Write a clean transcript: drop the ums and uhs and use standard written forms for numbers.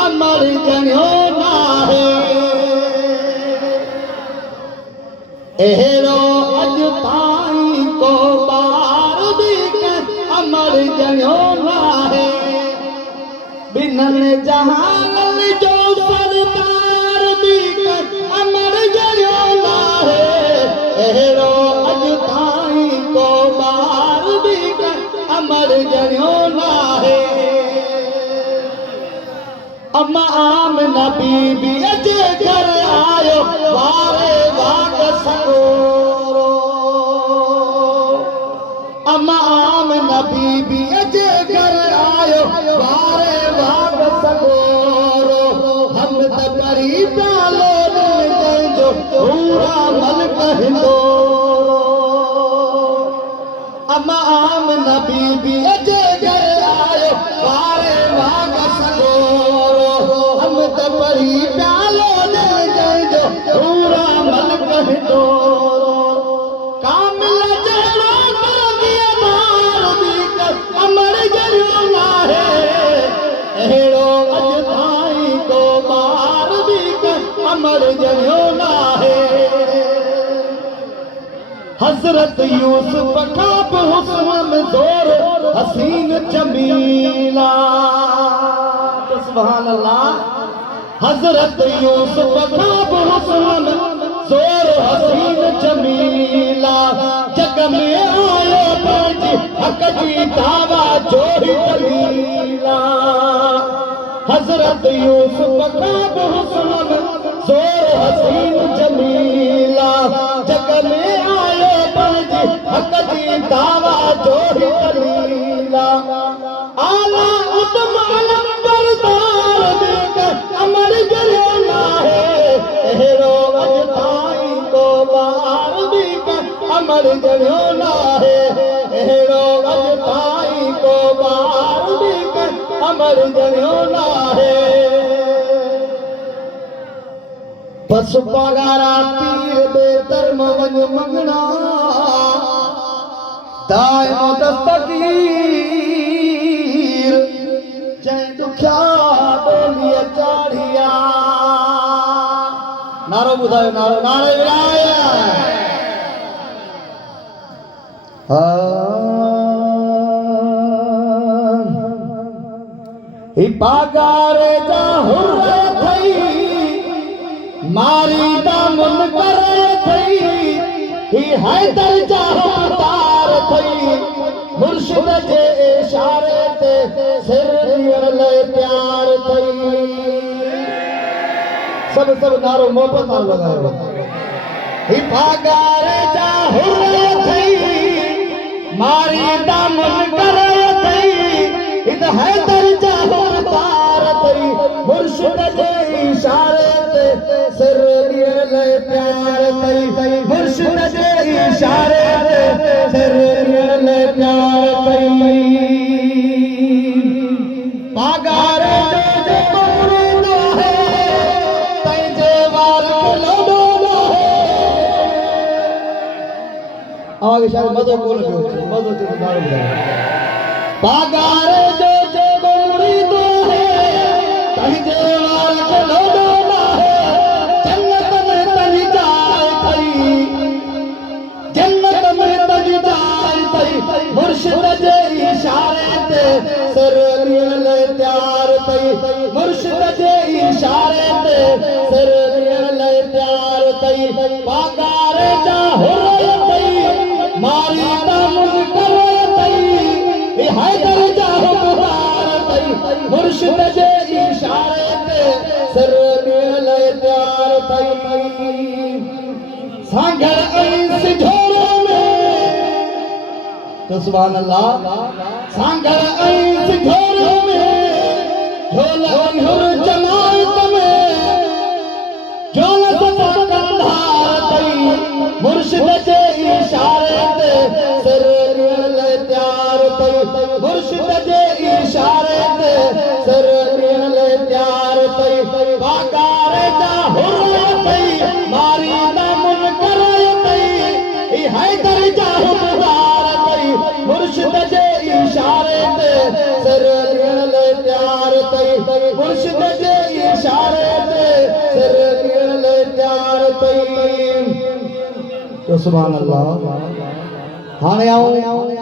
अमर जणियो नाहे एहरो अज ताई को बार भी अमर जणियो नाहे बिनन जहान जो सरदार भी अमर जणियो नाहे एहरो अज ताई को बार भी अमर जणियो नाहे अम्मा आमना बीबी अजे घर आयो वारे वाग सगोरो अम्मा आमना बीबी अजे घर आयो वारे वाग सगोरो हम तबरी प्यालो जो पूरा मन कहंदो अम्मा आमना बीबी अजे घर आयो वारे वाग सगोरो परी प्यालो जो पूरा मन कहंदो कामिल जड़ो मांगिया मार भी अमर जणियो नाहे एहड़ो अज ताई को बार भी अमर जणियो नाहे हजरत यूसुफ खाब हुस्न में जोर हसीन जमीला सुभान अल्लाह हजरत यूसुफ खाब हुस्न जोर हसीन जमीला जग में आयो पंहिंजी हक जी दावा जो ही दलीला हजरत यूसुफ खाब हुस्न जोर हसीन जमीला जग में आयो पंहिंजी हक जी दावा जो ही दलीला आला उतम अलम बरदार अमर जणियो नाहे एहड़ो अज ताई को बार भी अमर जणियो नाहे एहड़ो अज ताई को बार भी अमर जणियो नाहे बस पगारा पीर दे धर्म वञ मंगना दाइमो दस्तगीर जंहिं दुखिया बोलिया चाढ़िया नारो ॿुधायो नारो नारे विराया ही पागारे जा हुर थई मारी दामन करे थई ही हैदर जा तार थई मुर्शिद जे इशारे ते सिर दियण लाइ प्यार थई सब नारो मोहब्बत नाल लगायो ही पागारे जा हुर थई मारी दामन करे थई इत हैदर जा तार थई मुर्शिद जे इशारे ते सिर दियण लाइ प्यार थई मुर्शिद जे इशारे ते सिर दियण लाइ प्यार थई पागारे जो कोड़ो है तई जे वार लोडो है आगे शायद मजो बोल गयो मजो तो नारो पागारे जो कोड़ो है तई जे वार लोडो है जन्नत में तनी जाए थई जन्नत में तनी जाए थई मुर्शिद जे इशारे ते सिर दियण लाइ प्यार थई मुर्शिद जे इशारे ते सिर दियण लाइ प्यार थई पागारे जा हुर थई मारी दामन करे थई हैदर जा हुकमदार थई मुर्शिद जे इशारे ते सिर दियण लाइ प्यार थई सांघर ऐं सिझोरे में तो सुभान अल्लाह सांघर ऐं सिझोरे में झोल हुर जमात में झोल सफ़ा कंधार थई मुर्शिद जे इशारे ते सिर दियण लाइ प्यार थई मुर्शिद जे इशारे ते सिर दियण लाइ प्यार थई पागारे जा हुर थई मारी दामन करे थई हैदर जा हुकमदार थई मुर्शिद जे इशारे ते सिर दियण लाइ प्यार थई मुर्शिद जे तो सुभान अल्लाह हाणे आऊं